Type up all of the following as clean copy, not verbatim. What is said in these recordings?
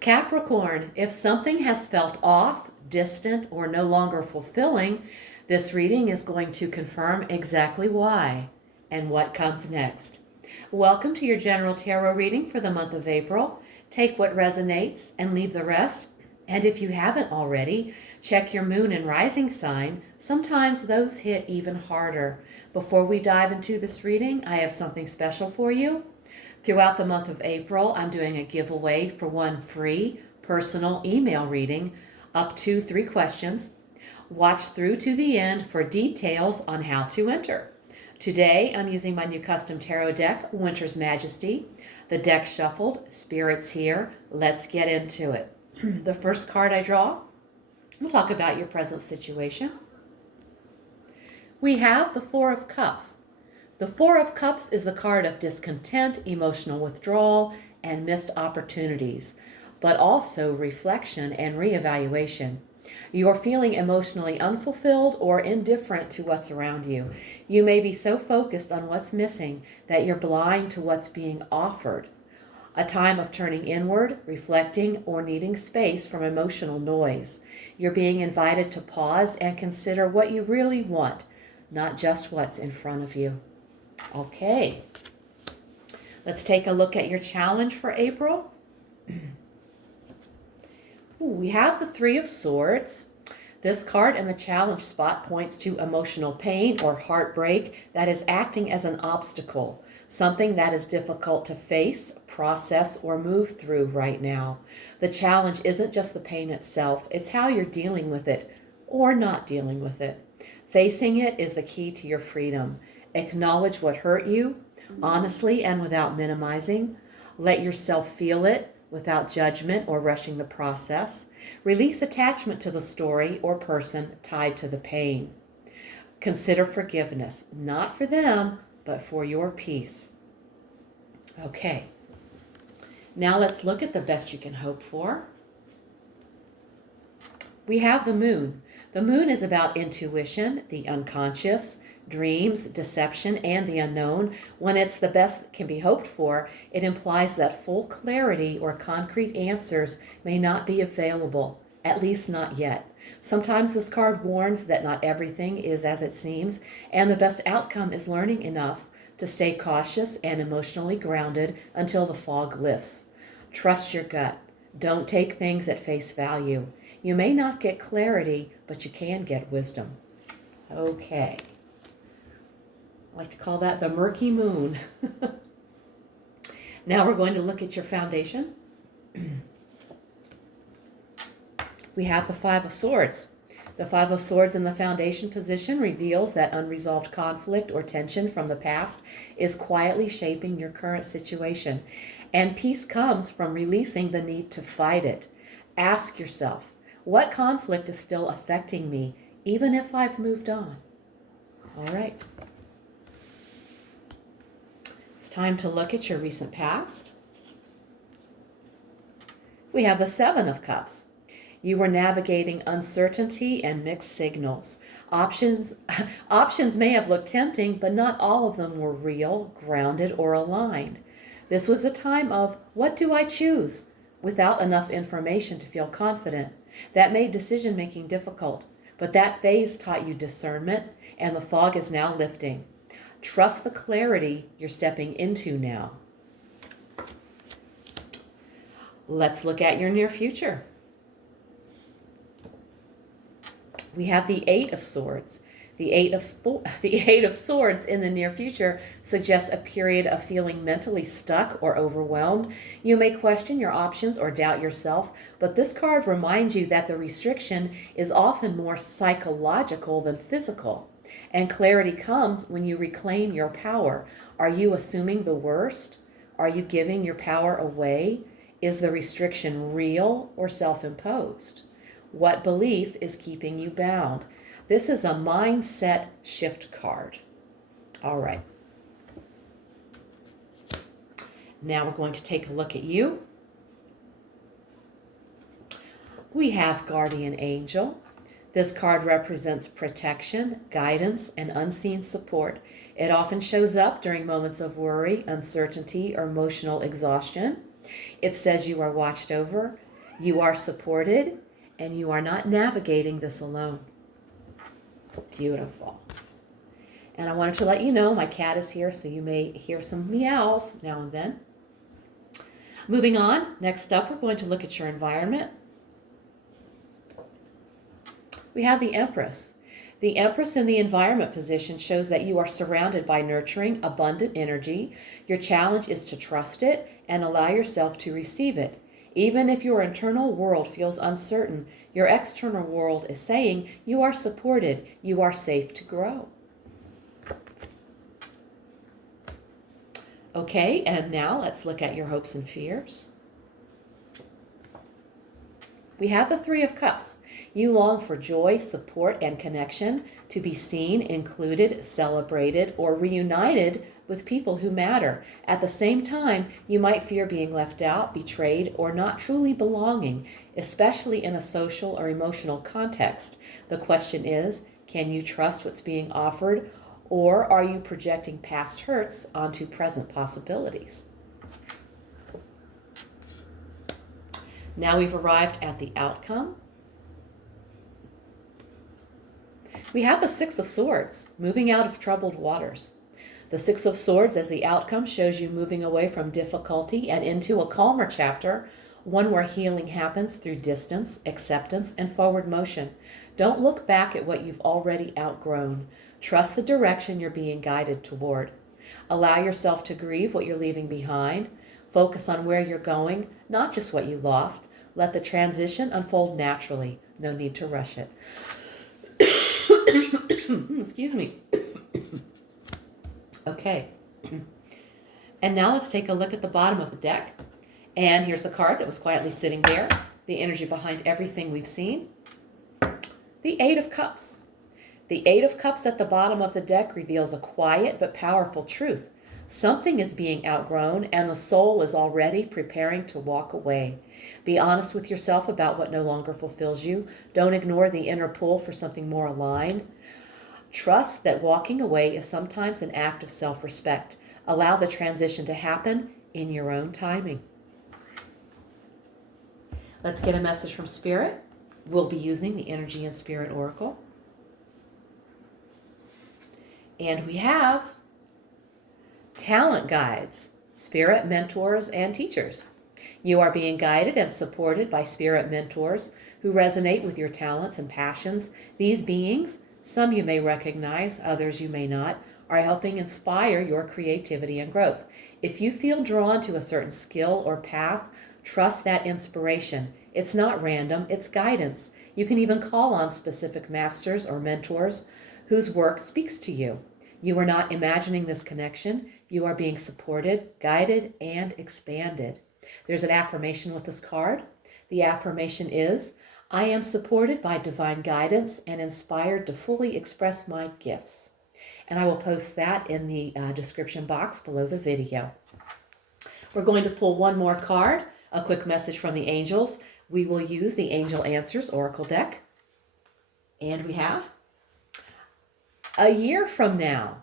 Capricorn, if something has felt off, distant, or no longer fulfilling, this reading is going to confirm exactly why and what comes next. Welcome to your general tarot reading for the month of April. Take what resonates and leave the rest. And if you haven't already, check your moon and rising sign. Sometimes those hit even harder. Before we dive into this reading, I have something special for you. Throughout the month of April, I'm doing a giveaway for one free personal email reading, up to 3 questions. Watch through to the end for details on how to enter. Today, I'm using my new custom tarot deck, Winter's Majesty. The deck shuffled, spirits here. Let's get into it. The first card I draw, we'll talk about your present situation. We have the Four of Cups. The Four of Cups is the card of discontent, emotional withdrawal, and missed opportunities, but also reflection and reevaluation. You are feeling emotionally unfulfilled or indifferent to what's around you. You may be so focused on what's missing that you're blind to what's being offered. A time of turning inward, reflecting, or needing space from emotional noise. You're being invited to pause and consider what you really want, not just what's in front of you. Okay, let's take a look at your challenge for April. We have the Three of Swords. This card in the challenge spot points to emotional pain or heartbreak that is acting as an obstacle, something that is difficult to face, process, or move through right now. The challenge isn't just the pain itself, it's how you're dealing with it or not dealing with it. Facing it is the key to your freedom. Acknowledge what hurt you, honestly and without minimizing. Let yourself feel it without judgment or rushing the process. Release attachment to the story or person tied to the pain. Consider forgiveness, not for them, but for your peace. Okay, now let's look at the best you can hope for. We have the moon. The moon is about intuition, the unconscious, dreams, deception, and the unknown. When it's the best that can be hoped for, it implies that full clarity or concrete answers may not be available, at least not yet. Sometimes this card warns that not everything is as it seems, and the best outcome is learning enough to stay cautious and emotionally grounded until the fog lifts. Trust your gut. Don't take things at face value. You may not get clarity, but you can get wisdom. Okay. I like to call that the murky moon. Now we're going to look at your foundation. We have the Five of Swords. The Five of Swords in the foundation position reveals that unresolved conflict or tension from the past is quietly shaping your current situation. And peace comes from releasing the need to fight it. Ask yourself, what conflict is still affecting me, even if I've moved on? All right. It's time to look at your recent past. We have the Seven of Cups. You were navigating uncertainty and mixed signals. Options may have looked tempting, but not all of them were real, grounded, or aligned. This was a time of, what do I choose? Without enough information to feel confident. That made decision-making difficult, but that phase taught you discernment, and the fog is now lifting. Trust the clarity you're stepping into now. Let's look at your near future. We have the Eight of Swords. The Eight of Swords in the near future suggests a period of feeling mentally stuck or overwhelmed. You may question your options or doubt yourself, but this card reminds you that the restriction is often more psychological than physical. And clarity comes when you reclaim your power. Are you assuming the worst? Are you giving your power away? Is the restriction real or self-imposed? What belief is keeping you bound? This is a mindset shift card. All right. Now we're going to take a look at you. We have Guardian Angel. This card represents protection, guidance, and unseen support. It often shows up during moments of worry, uncertainty, or emotional exhaustion. It says you are watched over, You are supported, and you are not navigating this alone. Beautiful. And I wanted to let you know my cat is here, so you may hear some meows now and then. Moving on, next up, we're going to look at your environment. We have the Empress. The Empress in the environment position shows that you are surrounded by nurturing, abundant energy. Your challenge is to trust it and allow yourself to receive it. Even if your internal world feels uncertain, your external world is saying you are supported, you are safe to grow. Okay, and now let's look at your hopes and fears. We have the Three of Cups. You long for joy, support, and connection, to be seen, included, celebrated, or reunited with people who matter. At the same time, you might fear being left out, betrayed, or not truly belonging, especially in a social or emotional context. The question is, can you trust what's being offered, or are you projecting past hurts onto present possibilities? Now we've arrived at the outcome. We have the Six of Swords, moving out of troubled waters. The Six of Swords as the outcome shows you moving away from difficulty and into a calmer chapter, one where healing happens through distance, acceptance, and forward motion. Don't look back at what you've already outgrown. Trust the direction you're being guided toward. Allow yourself to grieve what you're leaving behind. Focus on where you're going, not just what you lost. Let the transition unfold naturally. No need to rush it. Excuse me. Okay. And now let's take a look at the bottom of the deck. And here's the card that was quietly sitting there. The energy behind everything we've seen. The Eight of Cups. The Eight of Cups at the bottom of the deck reveals a quiet but powerful truth. Something is being outgrown, and the soul is already preparing to walk away. Be honest with yourself about what no longer fulfills you. Don't ignore the inner pull for something more aligned. Trust that walking away is sometimes an act of self-respect. Allow the transition to happen in your own timing. Let's get a message from Spirit. We'll be using the Energy and Spirit Oracle. And we have talent guides, spirit mentors, and teachers. You are being guided and supported by spirit mentors who resonate with your talents and passions. These beings, some you may recognize, others you may not, are helping inspire your creativity and growth. If you feel drawn to a certain skill or path, trust that inspiration. It's not random, it's guidance. You can even call on specific masters or mentors whose work speaks to you. You are not imagining this connection. You are being supported, guided, and expanded. There's an affirmation with this card. The affirmation is, I am supported by divine guidance and inspired to fully express my gifts. And I will post that in the description box below the video. We're going to pull one more card, a quick message from the angels. We will use the Angel Answers Oracle deck. And we have a year from now.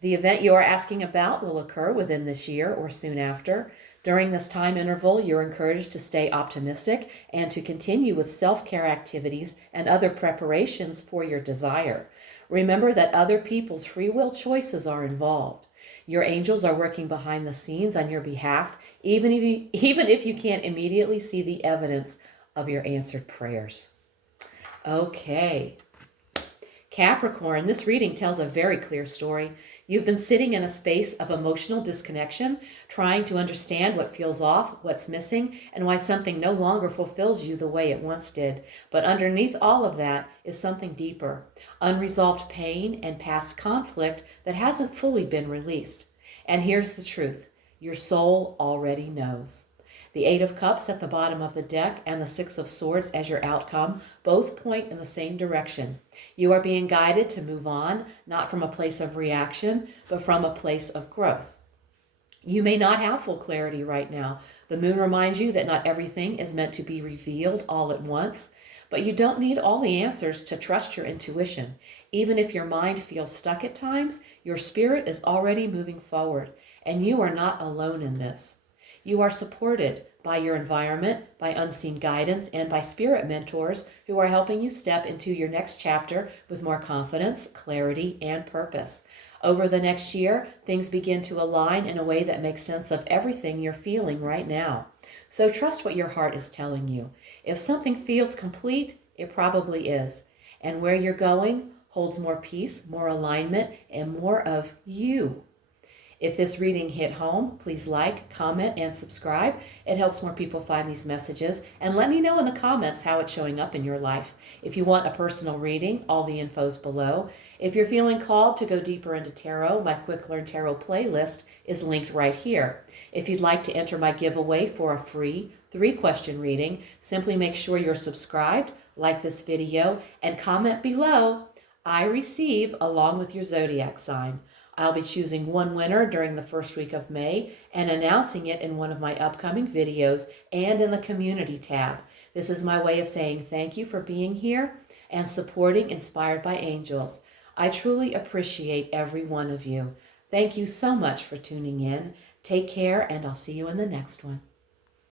The event you are asking about will occur within this year or soon after. During this time interval, you're encouraged to stay optimistic and to continue with self-care activities and other preparations for your desire. Remember that other people's free will choices are involved. Your angels are working behind the scenes on your behalf, even if you can't immediately see the evidence of your answered prayers. Okay. Capricorn, this reading tells a very clear story. You've been sitting in a space of emotional disconnection, trying to understand what feels off, what's missing, and why something no longer fulfills you the way it once did. But underneath all of that is something deeper, unresolved pain and past conflict that hasn't fully been released. And here's the truth. Your soul already knows. The Eight of Cups at the bottom of the deck and the Six of Swords as your outcome both point in the same direction. You are being guided to move on, not from a place of reaction, but from a place of growth. You may not have full clarity right now. The moon reminds you that not everything is meant to be revealed all at once, but you don't need all the answers to trust your intuition. Even if your mind feels stuck at times, your spirit is already moving forward, and you are not alone in this. You are supported by your environment, by unseen guidance, and by spirit mentors who are helping you step into your next chapter with more confidence, clarity, and purpose. Over the next year, things begin to align in a way that makes sense of everything you're feeling right now. So trust what your heart is telling you. If something feels complete, it probably is. And where you're going holds more peace, more alignment, and more of you. If this reading hit home, please like, comment, and subscribe. It helps more people find these messages. And let me know in the comments how it's showing up in your life. If you want a personal reading, all the info's below. If you're feeling called to go deeper into tarot, my Quick Learn Tarot playlist is linked right here. If you'd like to enter my giveaway for a free 3-question reading, simply make sure you're subscribed, like this video, and comment below, "I receive," along with your zodiac sign. I'll be choosing one winner during the first week of May and announcing it in one of my upcoming videos and in the community tab. This is my way of saying thank you for being here and supporting Inspired by Angels. I truly appreciate every one of you. Thank you so much for tuning in. Take care, and I'll see you in the next one.